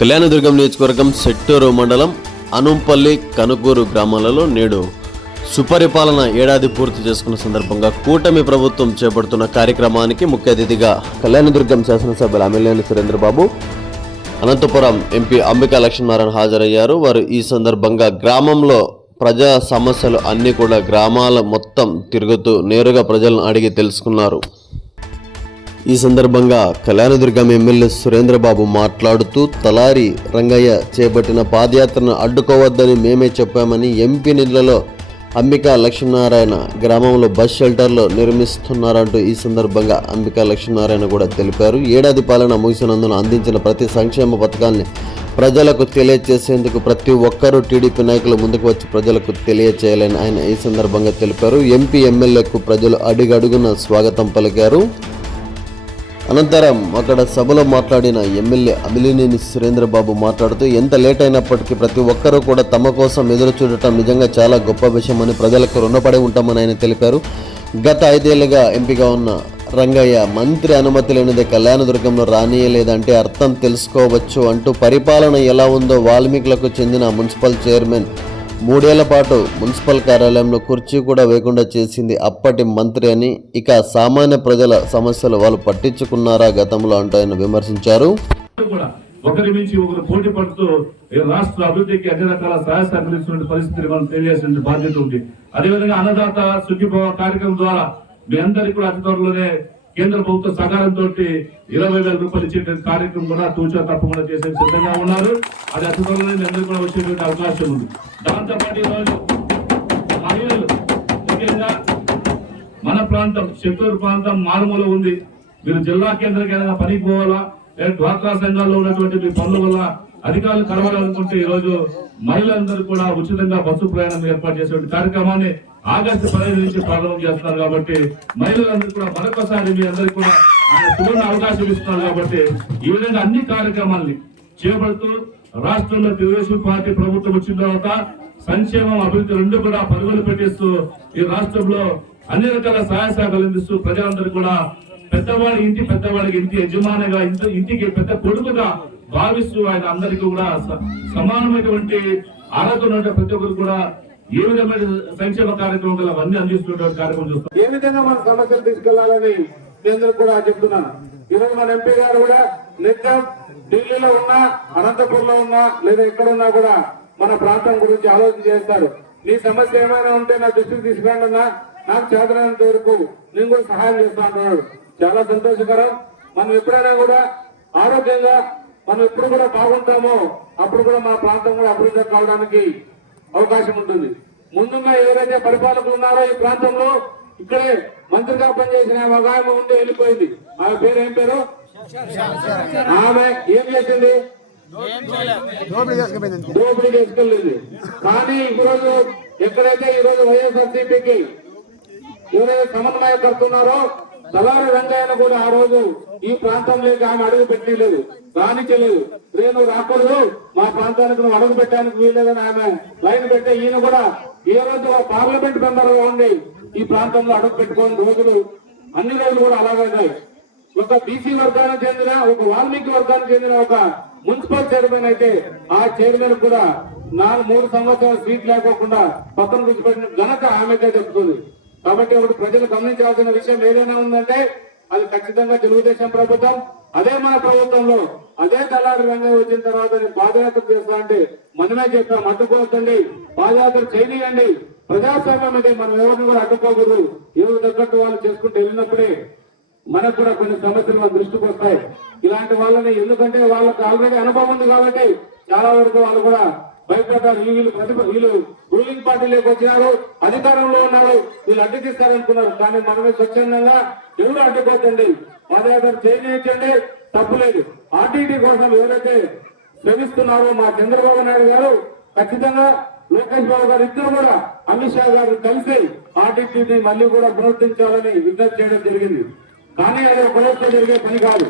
కళ్యాణదుర్గం నియోజకవర్గం సెట్టూరు మండలం అనుంపల్లి కనుకూరు గ్రామాలలో నేడు సుపరిపాలన ఏడాది పూర్తి చేసుకున్న సందర్భంగా కూటమి ప్రభుత్వం చేపడుతున్న కార్యక్రమానికి ముఖ్య అతిథిగా కళ్యాణదుర్గం శాసనసభ్యులు అమిలేని సురేంద్రబాబు అనంతపురం ఎంపీ అంబికా లక్ష్మీనారాయణ హాజరయ్యారు. వారు ఈ సందర్భంగా గ్రామంలో ప్రజా సమస్యలు అన్నీ కూడా గ్రామాల మొత్తం తిరుగుతూ నేరుగా ప్రజలను అడిగి తెలుసుకున్నారు. ఈ సందర్భంగా కళ్యాణదుర్గం ఎమ్మెల్యే సురేంద్రబాబు మాట్లాడుతూ తలారి రంగయ్య చేపట్టిన పాదయాత్రను అడ్డుకోవద్దని మేమే చెప్పామని ఎంపీ నిధులలో అంబికా లక్ష్మీనారాయణ గ్రామంలో బస్ షెల్టర్లో నిర్మిస్తున్నారంటూ ఈ సందర్భంగా అంబికా లక్ష్మీనారాయణ కూడా తెలిపారు. ఏడాది పాలన ముగిసినందున అందించిన ప్రతి సంక్షేమ పథకాన్ని ప్రజలకు తెలియజేసేందుకు ప్రతి ఒక్కరూ టీడీపీ నాయకులు ముందుకు వచ్చి ప్రజలకు తెలియచేయాలని ఆయన ఈ సందర్భంగా తెలిపారు. ఎంపీ ఎమ్మెల్యేకు ప్రజలు అడుగడుగున స్వాగతం పలికారు. అనంతరం అక్కడ సభలో మాట్లాడిన ఎమ్మెల్యే అమిలినేని సురేంద్రబాబు మాట్లాడుతూ ఎంత లేట్ అయినప్పటికీ ప్రతి ఒక్కరూ కూడా తమ కోసం ఎదురు చూడటం నిజంగా చాలా గొప్ప విషయమని ప్రజలకు రుణపడి ఉంటామని ఆయన తెలిపారు. గత ఐదేళ్ళుగా ఎంపిక ఉన్న రంగయ్య మంత్రి అనుమతి లేనిదే కళ్యాణదుర్గంలో రానియలేదంటే అర్థం తెలుసుకోవచ్చు అంటూ పరిపాలన ఎలా ఉందో వాల్మీకులకు చెందిన మున్సిపల్ చైర్మన్ మూడేళ్ళ పాటు మున్సిపల్ కార్యాలయంలో కుర్చీ కూడా వేయకుండా చేసింది అప్పటి మంత్రి అని ఇక సామాన్య ప్రజల సమస్యలు వాళ్ళు పట్టించుకున్నారా గతంలో అంటూ ఆయన విమర్శించారు. ఒకరి మించి ఒకరు పోటీ పడుతూ రాష్ట్ర అభివృద్ధికి అన్ని రకాల సహాయ సహకరిస్తున్న పరిస్థితిని మనం తెలియాల్సిన బాధ్యత ఉంది. అదేవిధంగా అన్నదాత సుఖీభవ కార్యక్రమం ద్వారా మీ అందరికీ కూడా అతి త్వరలోనే కేంద్ర ప్రభుత్వ సహకారంతో ఇరవై వేల రూపాయలు ఇచ్చేటువంటి కార్యక్రమం కూడా తూచా తప్పకుండా చేసే సిద్ధంగా ఉన్నారు. అది అతి త్వరలోనే కూడా వచ్చేటువంటి అవకాశం ఉంది. దాంతోపాటు ఈరోజు మహిళలు ముఖ్యంగా మన ప్రాంతం చిత్తూరు ప్రాంతం మారుమూల ఉంది. మీరు జిల్లా కేంద్రానికి ఏదైనా పనికి పోవాలా? లేదా డ్వాక్రా సంఘాల్లో ఉన్నటువంటి మీ పనుల వల్ల అధికారులు కలవాలనుకుంటే ఈ రోజు మహిళలందరూ కూడా ఉచితంగా బస్సు ప్రయాణం ఏర్పాటు చేసే కార్యక్రమాన్ని ఆగస్టు పదిహేను నుంచి ప్రారంభం చేస్తున్నారు కాబట్టి మహిళలందరూ కూడా మరొకసారి మీ అందరికీ కూడా ఆయన సువర్ణ అవకాశం ఇస్తున్నారు కాబట్టి ఈ విధంగా అన్ని కార్యక్రమాల్ని చేపడుతూ రాష్ట్రంలో తెలుగుదేశం పార్టీ ప్రభుత్వం వచ్చిన తర్వాత సంక్షేమం అభివృద్ధి రెండు కూడా పరుగులు పెట్టిస్తూ ఈ రాష్ట్రంలో అన్ని రకాల సహాయ సహకారాలు అందిస్తూ ప్రజలందరూ కూడా పెద్దవాడి ఇంటి పెద్దవాడికి ఇంటి యజమానిగా ఇంటి ఇంటికి పెద్ద కొడుకుగా భావిస్తూ ఆయన అందరికీ కూడా సమానమైనటువంటి ఆరోగ్యం ప్రతి ఒక్కరు కూడా ఏ విధమైన సంక్షేమ కార్యక్రమాలు అవన్నీ అందిస్తున్నటువంటి కార్యక్రమం చూస్తాం. ఏ విధంగా మన సమస్యలు తీసుకెళ్ళాలని నేను కూడా చెప్తున్నాను. ఈరోజు మన ఎంపీ గారు కూడా నిత్యం ఢిల్లీలో ఉన్నా అనంతపురంలో ఉన్నా లేదా ఎక్కడున్నా కూడా మన ప్రాంతం గురించి ఆలోచన చేస్తారు. నీ సమస్య ఏమైనా ఉంటే నా దృష్టికి తీసుకురండి అన్నా నాకు చేతనంత వరకు నేను కూడా సహాయం చేస్తా అంటున్నాడు. చాలా సంతోషకరం. మనం ఎప్పుడైనా కూడా ఆరోగ్యంగా మనం ఎప్పుడు కూడా బాగుంటామో అప్పుడు కూడా మన ప్రాంతం కూడా అభివృద్ధి కావడానికి అవకాశం ఉంటుంది. ముందున్న ఎవరైతే పరిపాలకులు ఉన్నారో ఈ ప్రాంతంలో ఇక్కడే మంత్రిగా పనిచేసిన ఒక ఆమె ఉండి వెళ్ళిపోయింది. ఆమె పేరు ఏం పేరు? ఆమె ఏం చేసింది? దోపిడీ చేసుకెళ్ళింది. కానీ ఈ రోజు ఎక్కడైతే ఈ రోజు వైఎస్ఆర్సీపీకి ఎవరైతే సమన్వయకర్తున్నారో తలారి వెంకయ్యను కూడా ఆ రోజు ఈ ప్రాంతంలోకి ఆమె అడుగు పెట్టలేదు రానిచ్చలేదు నేను రాకూడదు మా ప్రాంతానికి నువ్వు అడుగు పెట్టడానికి వీల్లేదని ఆమె లైన్ పెట్టే ఈయన కూడా ఏ రోజు పార్లమెంట్ మెంబర్గా ఉండి ఈ ప్రాంతంలో అడుగు పెట్టుకోని రోజులు అన్ని రోజులు కూడా అలాగే ఉన్నాయి. ఒక బీసీ వర్గానికి చెందిన ఒక వాల్మీకి వర్గానికి చెందిన ఒక మున్సిపల్ చైర్మన్ అయితే ఆ చైర్మన్ కూడా నాలుగు మూడు సంవత్సరాలు సీట్ లేకోకుండా పక్కన కూర్చోబెట్టిన ఘనత ఆమెకే చెప్తుంది. కాబట్టి ఒకటి ప్రజలు గమనించాల్సిన విషయం ఏదైనా ఉందంటే అది ఖచ్చితంగా తెలుగుదేశం ప్రభుత్వం అదే మన ప్రభుత్వంలో అదే తలారి రంగం వచ్చిన తర్వాత నేను పాదయాత్ర చేస్తా అంటే మనమే చెప్తాం అడ్డుకోవద్దండి పాదయాత్ర చేయనియండి. ప్రజాస్వామ్యం అనేది మనం ఎవరిని కూడా అడ్డుకోకూడదు. ఎవరు తగ్గట్టు వాళ్ళు చేసుకుంటూ వెళ్ళినప్పుడే మనకు కూడా కొన్ని సమస్యలు మన దృష్టికి వస్తాయి. ఇలాంటి వాళ్ళని ఎందుకంటే వాళ్ళకి ఆల్రెడీ అనుభవం ఉంది కాబట్టి చాలా వరకు వాళ్ళు కూడా భయపడ్డారు వీళ్ళు ప్రతిభ వీళ్ళు రూలింగ్ పార్టీలోకి వచ్చినారు అధికారంలో ఉన్నారు వీళ్ళు అడ్డుకిస్తారనుకున్నారు కానీ మనమే స్వచ్ఛందంగా ఎవరు అడ్డుకోవద్దండి పాదయాత్ర చేయనిచ్చండి తప్పులేదు ఆర్టీటీ కోసం ఎవరైతే శ్రమిస్తున్నారో మా చంద్రబాబు నాయుడు గారు ఖచ్చితంగా లోకేష్ బాబు గారు ఇద్దరు కూడా అమిత్ షా గారు కలిసి ఆర్టీటీని మళ్ళీ కూడా పునరుద్ధరించాలని విజ్ఞప్తి చేయడం జరిగింది. కానీ అది ఒక రోజుతో జరిగే పని కాదు.